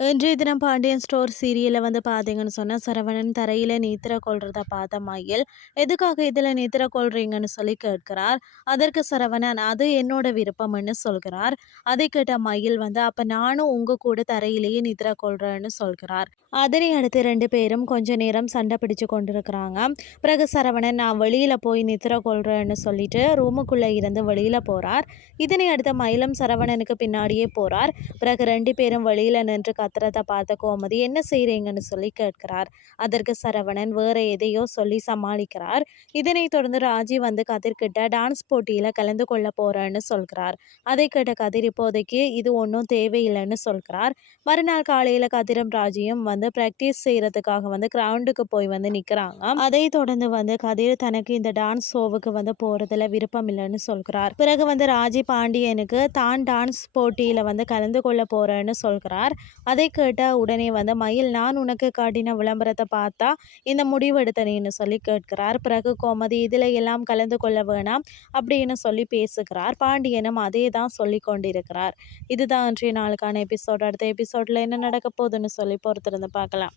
இன்றைய தினம் பாண்டியன் ஸ்டோர் சீரியலில் வந்து பார்த்தீங்கன்னு சொன்னால் சரவணன் தரையில் நீத்திர கொள்றத பார்த்த மயில் எதுக்காக இதில் நீத்திர கொள்றீங்கன்னு சொல்லி கேட்கிறார். அதற்கு சரவணன் அது என்னோட விருப்பம்னு சொல்கிறார். அதை கேட்ட மயில் வந்து அப்போ நானும் உங்கள் கூட தரையிலேயே நித்திர கொள்றேன்னு சொல்கிறார். அதனை அடுத்து ரெண்டு பேரும் கொஞ்ச நேரம் சண்டை பிடிச்சு கொண்டிருக்கிறாங்க. பிறகு சரவணன் நான் வெளியில் போய் நித்திர கொள்றேன்னு சொல்லிட்டு ரூமுக்குள்ளே இருந்து வெளியில் போகிறார் இதனை அடுத்த மயிலம் சரவணனுக்கு பின்னாடியே போகிறார் பிறகு ரெண்டு பேரும் வெளியில் நின்று கத்துறத பார்த்த கோமதி என்ன செய்கிறீங்கன்னு சொல்லி கேட்கிறார். அதற்கு சரவணன் வேற எதையோ சொல்லி சமாளிக்கிறார். இதனை தொடர்ந்து ராஜி வந்து கதிர்கிட்ட டான்ஸ் போட்டியில் கலந்து கொள்ள போகிறேன்னு சொல்கிறார். அதை கேட்ட கதிர் இப்போதைக்கு இது ஒன்றும் தேவையில்லைன்னு சொல்கிறார். மறுநாள் காலையில் கதிரும் ராஜியும் வந்து ப்ராக்டிஸ் செய்கிறதுக்காக வந்து கிரவுண்டுக்கு போய் வந்து நிற்கிறாங்க அதை தொடர்ந்து வந்து கதிர் தனக்கு இந்த டான்ஸ் ஷோவுக்கு வந்து போகிறதுல விருப்பம் இல்லைன்னு சொல்கிறார். பிறகு வந்து ராஜி பாண்டியனுக்கு தான் டான்ஸ் போட்டியில் வந்து கலந்து கொள்ள போகிறேன்னு சொல்கிறார். அதை கேட்ட உடனே வந்து மயில் நான் உனக்கு காட்டின விளம்பரத்தை பார்த்தா இந்த முடிவு எடுத்தனேன்னு சொல்லி கேட்கிறார். பிறகு கோமதி இதில் எல்லாம் கலந்து கொள்ள வேணாம் அப்படின்னு சொல்லி பேசுகிறார். பாண்டியனும் அதே தான் சொல்லி கொண்டிருக்கிறார். இதுதான் இன்றைய நாளுக்கான எபிசோட். அடுத்த எபிசோடில் என்ன நடக்க போகுதுன்னு சொல்லி பொறுத்திருந்து பார்க்கலாம்.